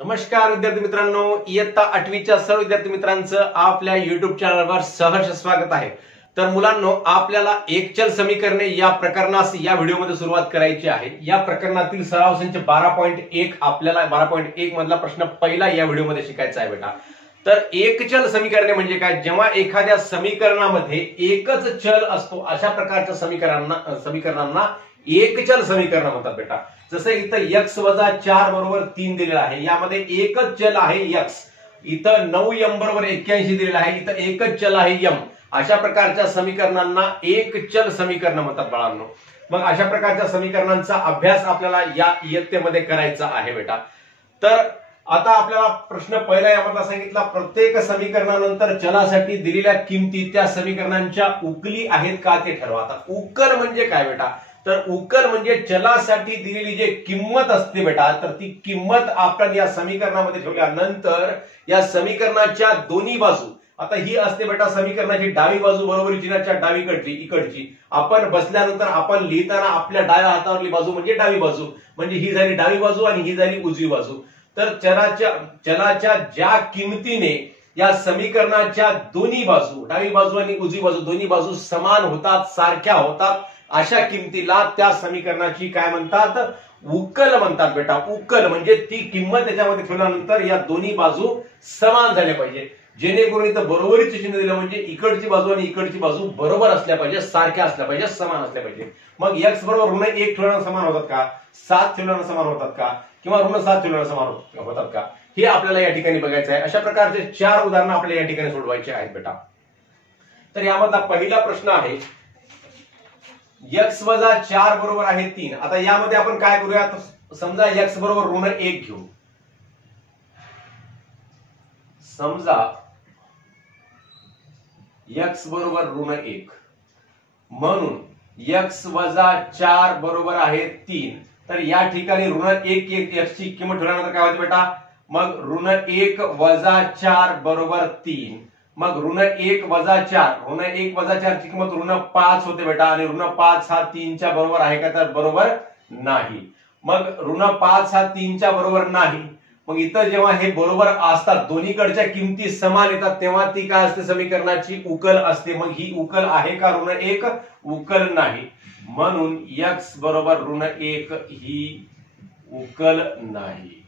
नमस्कार विद्यार्थी मित्रांनो, इयत्ता 8वीच्या सर्व विद्यार्थी मित्रांचं आपल्या युट्यूब चॅनलवर सहर्ष स्वागत आहे। तर मुलांनो, आपल्याला एकचल समीकरणे या प्रकरणास या व्हिडिओमध्ये सुरुवात करायची आहे। या प्रकरणातील सराव संच 12.1 आपल्याला 12.1 मधला प्रश्न पहिला या व्हिडिओमध्ये शिकायचा आहे बेटा। तर एकचल समीकरणे म्हणजे काय? जेव्हा एखाद्या समीकरणामध्ये एकच चल असतो अशा प्रकारच्या समीकरणांना एकचल समीकरण म्हणतात बेटा। जसं इथं x वजा 4 बरोबर 3 दिलेला आहे, यामध्ये एकच चल आहे x। इथं 9m बरोबर 81 दिलेला आहे, इथं एकच चल आहे m। अशा प्रकारच्या समीकरणांना एकचल समीकरण म्हणतात बाळांनो। मग अशा प्रकारच्या समीकरणांचा अभ्यास आपल्याला या इयत्तेमध्ये करायचा आहे बेटा। तर आता आपल्याला प्रश्न पहिला यामधला सांगितला, प्रत्येक समीकरणानंतर चलासाठी दिलेल्या किमती त्या समीकरणांच्या उकली आहेत का ते ठरवा। आता उकल म्हणजे काय बेटा? तर उकल म्हणजे चलासाठी दिलेली जी किंमत असते बेटा, तर ती किंमत आपण या समीकरणामध्ये ठेवल्यानंतर या समीकरणाच्या दोन्ही बाजू, आता ही असते बेटा समीकरणाची डावी बाजू बरोबर चिन्हाच्या डावीकडची इकडची, आपण बसल्यानंतर आपण लिहिताना आपल्या डाव्या हातावरली बाजू म्हणजे डावी बाजू, म्हणजे ही झाली डावी बाजू आणि ही झाली उजवी बाजू। तर चलाच्या ज्या किमतीने या समीकरणाच्या दोन्ही बाजू, डावी बाजू आणि उजवी बाजू, दोन्ही बाजू समान होतात, सारख्या होतात, अशा किमतीला त्या समीकरणाची काय म्हणतात? उकल म्हणतात बेटा। उकल म्हणजे ती किंमत त्याच्यामध्ये ठेवल्यानंतर या दोन्ही बाजू समान झाल्या पाहिजे, जेणेकरून इथं बरोबरीचे चिन्ह दिलं म्हणजे इकडची बाजू आणि इकडची बाजू बरोबर असल्या पाहिजे, सारख्या असल्या पाहिजे, समान असल्या पाहिजे। मग x बरोबर ऋण 1 ठेवल्यानं समान होतात का? 7 ठेवल्यानं समान होतात का? किंवा ऋण 7 ठेवल्यानं समान होतात का? हे आपल्याला या ठिकाणी बघायचं आहे। अशा प्रकारचे 4 उदाहरणं आपल्याला या ठिकाणी सोडवायचे आहेत बेटा। तर यामधला पहिला प्रश्न आहे, x वजा 4 बरोबर आहे 3। आता यामध्ये आपण काय करूया? समजा x बरोबर ऋण 1 घेऊ। समजा x बरोबर ऋण 1 म्हणून x वजा 4 बरोबर आहे 3। तर या ठिकाणी ऋण 1 x ची किंमत ठेवल्यानंतर काय होते बेटा? मग ऋण 1 वजा 4 बरोबर 3। मग ऋण 1 वजा 4, ऋण 1 वजा 4 ची किंमत ऋण 5 होते बेटा, आणि ऋण 5 हा 3 च्या बरोबर आहे का? तर बरोबर नाही। मग ऋण 5 हा 3 च्या बरोबर नाही। मग इथं जेव्हा हे बरोबर असतात, दोन्हीकडच्या किमती समान येतात, तेव्हा ती काय असते? समीकरणाची उकल असते। मग ही उकल आहे का? ऋण 1 उकल नाही, म्हणून x बरोबर ऋण 1 ही उकल नाही।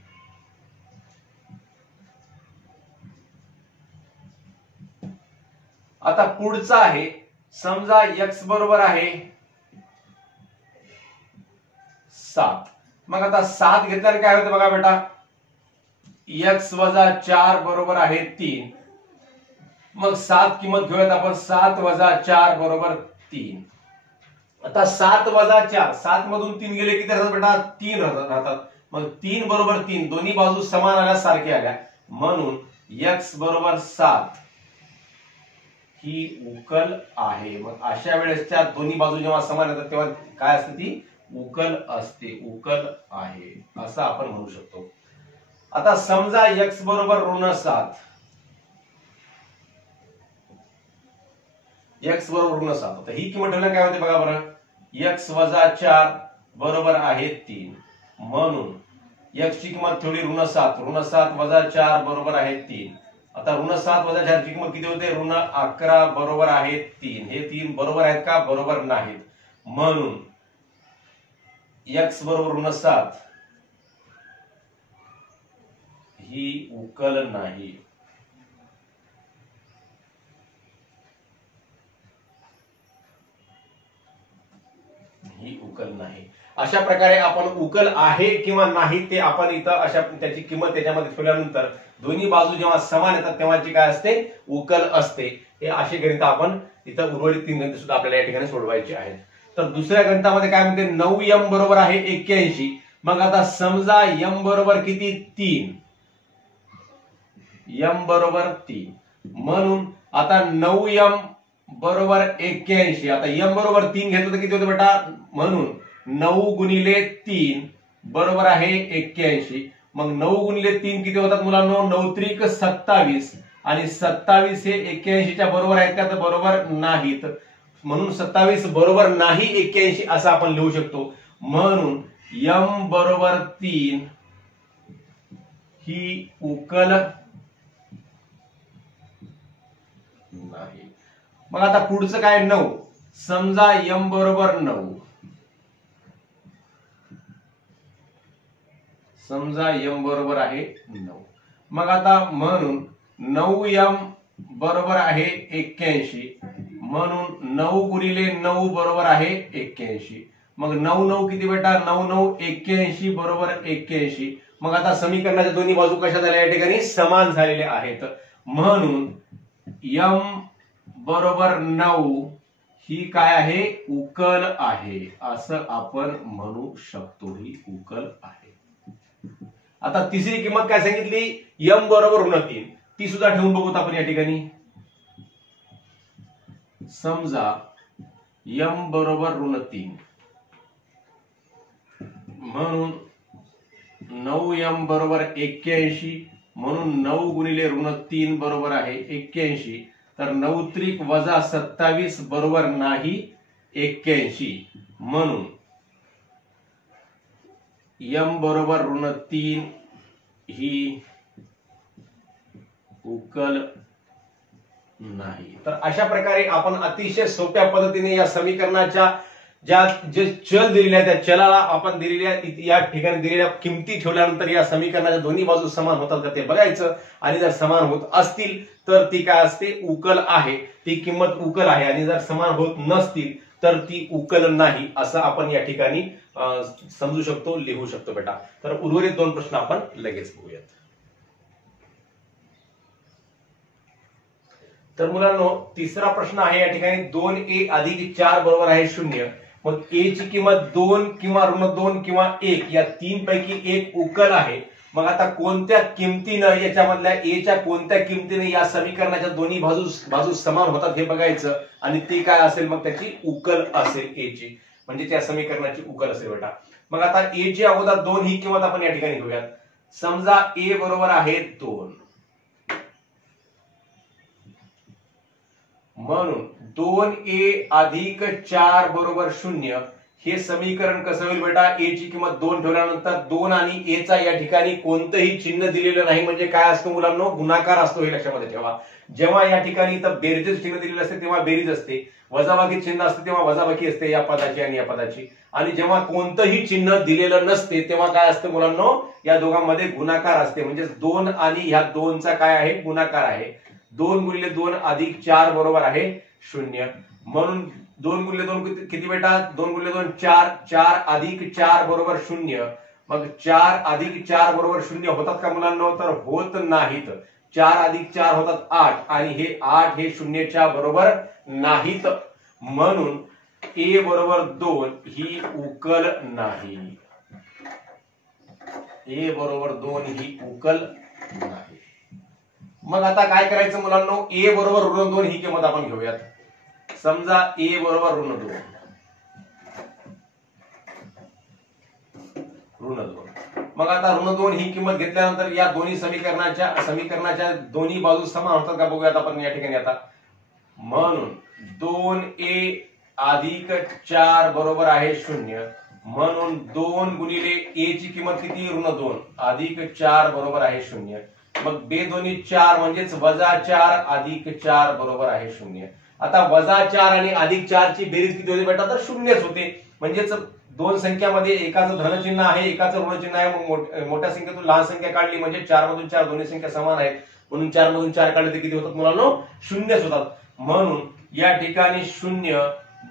आता पुढचा आहे, समजा x बरोबर आहे 7। मग आता 7 घेतल्याने काय होतं बघा बेटा? x वजा 4 बरोबर आहे 3। मग 7 किंमत घेऊयात आपण, 7 वजा 4 बरोबर 3। आता 7 वजा 4, 7 मधून 3 गेले किती राहतात बेटा? 3 राहतात। मग 3 बरोबर 3, दोन्ही बाजू समान आल्या, सारख्या आल्या, म्हणून x बरोबर 7 ही उकल आहे। मग अशा वेळेस त्या दोन्ही बाजू जेव्हा समान येतात तेव्हा काय असते? ती उकल असते, उकल आहे असं आपण म्हणू शकतो। आता समजा x बरोबर ऋण 7, x बरोबर ऋण 7, आता ही किंमत ठेवल्याने काय होते बघा बरं? x वजा 4 बरोबर आहे 3, म्हणून x ची किंमत ठेवली ऋण 7, ऋण 7 वजा 4 बरोबर आहे 3। आता ऋण 7 वजा 4 ची किंमत किती होते? ऋण 11 बरोबर आहे 3। हे 3 बरोबर आहेत का? बरोबर नाहीत, म्हणून x बरोबर ऋण 7 ही उकल नाही। ही उकल नाही। अशा प्रकारे आपण उकल आहे किंवा नाही ते आपण इथं अशा त्याची किंमत त्याच्यामध्ये ठेवल्यानंतर दोन्ही बाजू जेव्हा समान येतात तेव्हा जी काय असते? उकल असते। हे अशी गणित आपण इथं उर्वरित 3 गणित सुद्धा आपल्याला या ठिकाणी सोडवायची आहेत। तर दुसऱ्या गणितामध्ये काय म्हणते? 9m बरोबर आहे 81। मग आता समजा m बरोबर किती? 3, m बरोबर 3, म्हणून आता 9m बरोबर 81। आता m बरोबर 3 घेतलं तर किती होतं बेटा? म्हणून 9 गुणिले 3 बरोबर आहे 81। मग 9 गुणिले 3 किती होतात मुलांनो? 9 त्रिक 27, आणि 27 हे 81 च्या बरोबर आहेत का? तर बरोबर नाहीत, म्हणून 27 बरोबर नाही 81 असं आपण लिहू शकतो। म्हणून m बरोबर 3 ही उकल नाही। मग आता पुढचं काय 9, समजा m बरोबर 9, समजा m बरोबर आहे 9, मग आता म्हणून 9m बरोबर आहे 81, म्हणून 9 गुणिले 9 बरोबर आहे 81, मग 9 9 किती बेटा 9 9 81 बरोबर 81। मग आता समीकरणाच्या दोन्ही बाजू कशा झाल्या या ठिकाणी समान झालेल्या आहेत, म्हणून m बरोबर 9 ही काय आहे उकल आहे असं आपण म्हणू शकतो, ही उकल आहे। आता तिसरी किंमत काय सांगितली m बरोबर ऋण 3, ती सुद्धा ठेवून बघूत आपण या ठिकाणी। समजा m बरोबर ऋण 3, म्हणून 9m बरोबर 81, म्हणून 9 गुणिले ऋण 3 बरोबर आहे 81, तर 9 त्रिक वजा 27 बरोबर नाही 81, म्हणून m बरोबर ऋण 3 ही उकल नाही। तर अशा प्रकारे आपण अतिशय सोप्या पद्धतीने या समीकरणाच्या जे चल दिलेले आहेत त्या चलाला आपण दिलेल्या या ठिकाणी दिलेल्या किमती ठेवल्यानंतर या समीकरणाच्या दोन्ही बाजू समान होतात का ते बघायचं, आणि जर समान होत असतील तर ती काय असते उकल आहे, ती किंमत उकल आहे, आणि जर समान होत नसतील तर ती उकल नाही असं आपण या ठिकाणी समजू शकतो, लिहू शकतो बेटा। तर उर्वरित 2 प्रश्न आपण लगेच बघूयात। तर मुलांनो तिसरा प्रश्न आहे या ठिकाणी 2a अधिक 4 बरोबर आहे 0, मग a ची किंमत 2 किंवा ऋण 2 किंवा 1 या 3 पैकी एक उकल आहे। मग आता कोणत्या किमतीनं याच्यामधल्या a च्या कोणत्या किमतीने या समीकरणाच्या दोन्ही बाजू समान होतात हे बघायचं, आणि ते काय असेल मग त्याची उकल असेल a ची, म्हणजे त्या समीकरणाची उकल असेल बेटा। मग आता a ची अगोदर 2 ही किंमत आपण या ठिकाणी घेऊयात। समजा a बरोबर आहे 2, म्हणून 2a अधिक 4 बरोबर 0, हे समीकरण कसं होईल बेटा, a ची किंमत 2 ठेवल्यानंतर 2 आणि a चा या ठिकाणी कोणतंही चिन्ह दिलेलं नाही, म्हणजे काय असतं मुलांनो गुणाकार असतो, हे लक्षामध्ये ठेवा। जेव्हा या ठिकाणी तर बेरजेच चिन्ह दिलेलं असते तेव्हा बेरीज असते, वजाबाकी चिन्ह असते तेव्हा वजाबाकी असते या पदाची आणि या पदाची, आणि जेव्हा कोणतंही चिन्ह दिलेलं नसते तेव्हा काय असतं मुलांनो या दोघांमध्ये गुणाकार असते, म्हणजे 2 आणि ह्या 2 चा काय आहे गुणाकार आहे। 2 गुणिले 2 अधिक 4 बरोबर आहे 0, म्हणून 2 गुणिले 2 किती बेटा 2 गुणिले 2 4, 4 अधिक 4 बरोबर 0, मग 4 अधिक 4 बरोबर 0 होतात का मुलांनो, तर होत नाहीत। 4 अधिक 4 होतात 8, आणि हे 8 हे 0च्या बरोबर नाहीत, म्हणून a बरोबर 2 ही उकल नाही, a बरोबर 2 ही उकल नाही। मग आता काय करायचं मुलांनो, a बरोबर ऋण 2 ही किंमत आपण घेऊयात। समजा a बरोबर ऋण 2, मग आता ऋण 2 ही किंमत घेतल्यानंतर या दोन्ही समीकरणाच्या दोन्ही बाजू समान होतात का बघूयात आपण या ठिकाणी आता। म्हणून 2a अधिक 4 बरोबर आहे 0, म्हणून 2 गुणिले a ची किंमत किती ऋण 2 अधिक 4 बरोबर आहे 0, मग बे दोन्ही 4 म्हणजेच वजा 4 अधिक 4 बरोबर आहे 0। आता वजा 4 आणि अधिक 4 ची बेरीज किती होते बेटा, तर 0च होते, म्हणजेच दोन संख्यामध्ये एकाचं धन चिन्ह आहे एकाचं ऋण चिन्ह आहे, मग मोठ्या संख्येतून लहान संख्या काढली म्हणजे 4 मधून 4 दोन्ही संख्या समान आहेत, म्हणून 4 मधून 4 काढले तर किती होतात मुलांनो 0च होतात, म्हणून या ठिकाणी 0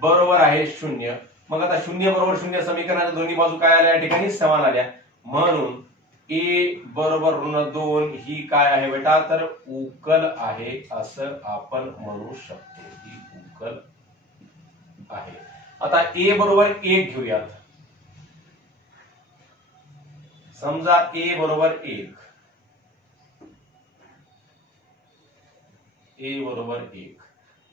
बरोबर आहे 0। मग आता 0 बरोबर 0 समीकरणाच्या दोन्ही बाजू काय आल्या या ठिकाणी समान आल्या, म्हणून a बरोबर ऋण 2 ही काय आहे बेटा, तर उकल आहे असं आपण म्हणू शकतो, ही उकल आहे। आता a बरोबर 1 घेऊयात। समजा a बरोबर 1, a बरोबर 1,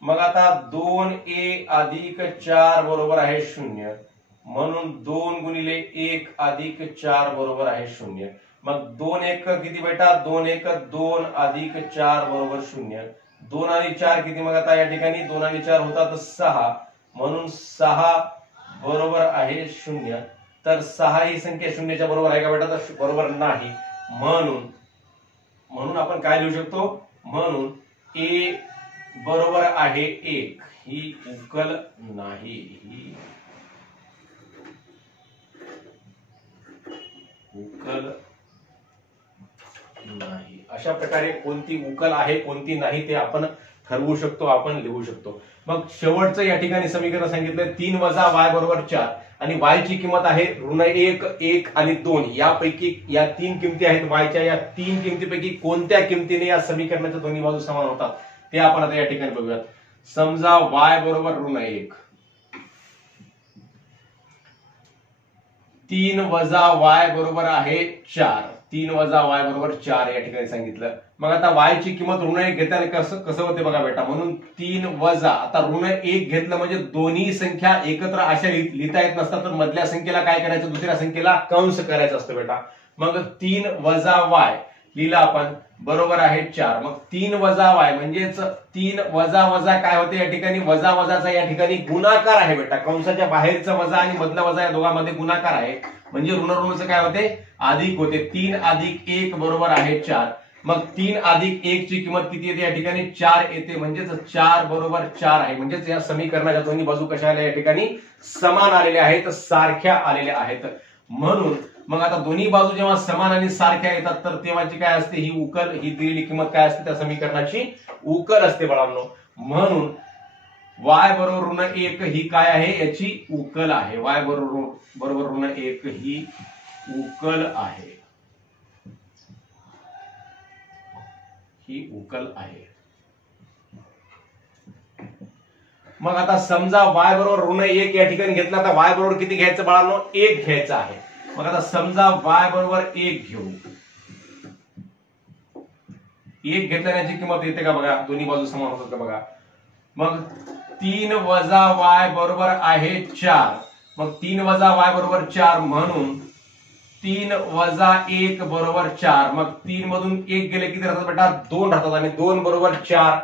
मग आता 2a अधिक 4 बरोबर आहे 0, म्हणून 2 गुणिले 1 अधिक 4 बरोबर आहे 0, मग 2 1 किती बेटा 2 1 2 अधिक 4 बरोबर 0, 2 आणि 4 किती, मग आता या ठिकाणी 2 आणि 4 होतात 6, म्हणून 6 बरोबर आहे 0। तर 6 ही संख्या 0च्या बरोबर आहे का बेटा, तर बरोबर नाही, म्हणून म्हणून आपण काय लिहू शकतो, म्हणून ए बरोबर आहे 1 ही उकल नाही, ही उकल नाही. अशा प्रकारे कोणती उकल आहे कोणती नाही ते आपण ठरवू शकतो, आपण लिहू शकतो. मग शेवटचं या ठिकाणी समीकरण सांगितलं 3 वजा y बरोबर 4 आणि y ची किंमत आहे -1, 1 आणि 2. यापैकी या 3 किमती आहेत y च्या. या 3 किमतीपैकी कोणत्या किमतीने या समीकरणाच्या दोन्ही बाजू समान होतात ते आपण आता या ठिकाणी बघूयात. समजा y बरोबर -1, 3 वजा y बरोबर आहे 4, 3 वजा y बरोबर 4 या ठिकाणी सांगितलं. मग आता y ची किंमत -1 घेताना कसं होते बघा बेटा. म्हणून 3 वजा, आता -1 घेतलं म्हणजे दोन्ही संख्या एकत्र अशा लिहिता येत नसतात, तर मधल्या संख्येला काय करायचं, दुसऱ्या संख्येला कंस करायचं असतं बेटा. मग 3 वजा y लिहिलं आपण बरोबर आहे 4. मग 3 वजा y म्हणजेच 3 वजा वजा काय होते या ठिकाणी, वजा वजाचा या ठिकाणी गुणाकार आहे बेटा. कंसाच्या बाहेरचा वजा आणि मधला वजा या दोघांमध्ये गुणाकार आहे, म्हणजे ऋण ऋणचं काय होते, अधिक होते. 3 अधिक 1 बरोबर आहे 4. मग 3 अधिक 1 ची किंमत किती येते या ठिकाणी, 4 येते. म्हणजेच 4 बरोबर 4 आहे. म्हणजेच या समीकरणाच्या दोन्ही बाजू कशा आल्या या ठिकाणी, समान आलेल्या आहेत, सारख्या आलेल्या आहेत. म्हणून मग आता दोन्ही बाजू जेव्हा समान आणि सारख्या येतात तर तेव्हाची काय असते, ही उकल, ही दिलेली किंमत काय असते, त्या समीकरणाची उकल असते बाळांनो. म्हणून y बरोबर -1 ही काय आहे, याची उकल आहे. y बरोबर -1 ही उकल आहे, ही उकल आहे. मग आता समजा y बरोबर -1 या ठिकाणी घेतला, तर y बरोबर किती घ्यायचं बाळांनो, 1 घ्यायचं आहे. मग आता समजा y बरोबर 1 घेऊ, 1 घेतल्याची किंमत येते का बघा, दोन्ही बाजू समान होतात का बघा. मग 3 वजा y बरोबर आहे 4. मग 3 वजा y बरोबर 4 म्हणून 3 वजा 1 बरोबर 4. मग 3 मधून 1 गेले किती राहतात बेटा, 2 राहतात. आणि 2 बरोबर 4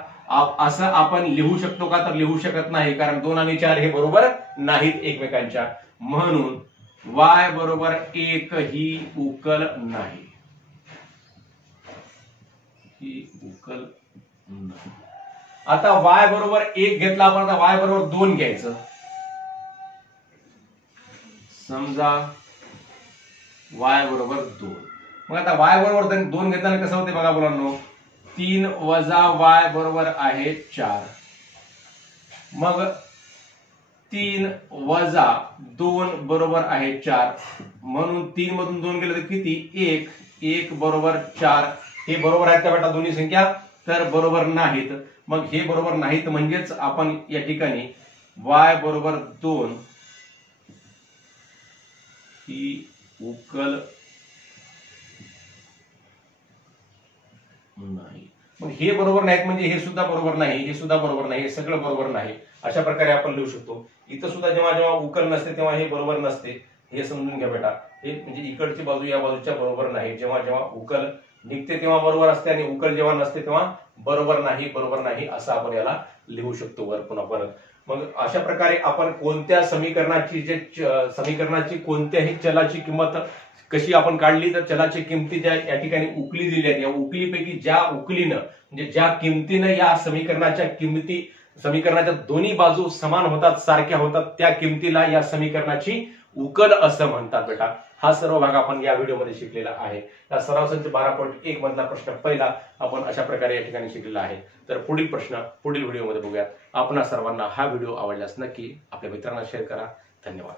असं आपण लिहू शकतो का, तर लिहू शकत नाही, कारण 2 आणि 4 हे बरोबर नाहीत एकमेकांच्या. म्हणून y बरोबर 1 ही उकल नाही, ही उकल नाही. आता y बरोबर 1 घेतला आपण, आता y बरोबर 2 घ्यायचं. समजा y बरोबर 2. मग आता y बरोबर 2 घेताना कसं होते बघा मुलांनो, 3 वजा y बरोबर आहे 4. मग 3 वजा 2 बरोबर आहे 4. म्हणून 3 मधून 2 गेले तर किती, 1 बरोबर 4. हे बरोबर आहेत का बेटा दोन्ही संख्या, तर बरोबर नाहीत. मग हे बरोबर नाहीत म्हणजेच आपण या ठिकाणी y बरोबर 2 ही उकल नाही. मग हे बरोबर नाहीत म्हणजे हे सुद्धा बरोबर नाही, हे सुद्धा बरोबर नाही, हे सगळं बरोबर नाही. अशा प्रकारे आपण लिहू शकतो. इथं सुद्धा जेव्हा जेव्हा उकल नसते तेव्हा हे बरोबर नसते, हे समजून घ्या बेटा. हे म्हणजे इकडची बाजू या बाजूच्या बरोबर नाही. जेव्हा जेव्हा उकल निघते तेव्हा बरोबर असते आणि उकल जेव्हा नसते तेव्हा बरोबर नाही असं आपण याला लिहू शकतो वर पुन्हा परत. मग अशा प्रकारे आपण कोणत्या समीकरणाची कोणत्याही चलाची किंमत कशी आपण काढली, तर चलाची किमती ज्या या ठिकाणी उकली दिली आहेत, या उकलीपैकी ज्या उकलीनं म्हणजे ज्या किमतीनं या समीकरणाच्या दोन्ही बाजू समान होतात, सारख्या होतात, त्या किमतीला या समीकरणाची उकल असं म्हणतात बेटा. हा सर्व भाग आपण या व्हिडिओमध्ये शिकलेला आहे. या सराव संच 12.1 मधला प्रश्न पहिला आपण अशा प्रकारे या ठिकाणी शिकलेला आहे. तर पुढील प्रश्न पुढील व्हिडिओमध्ये बघूयात. आपणा सर्वांना हा व्हिडिओ आवडल्यास नक्की आपल्या मित्रांना शेअर करा. धन्यवाद.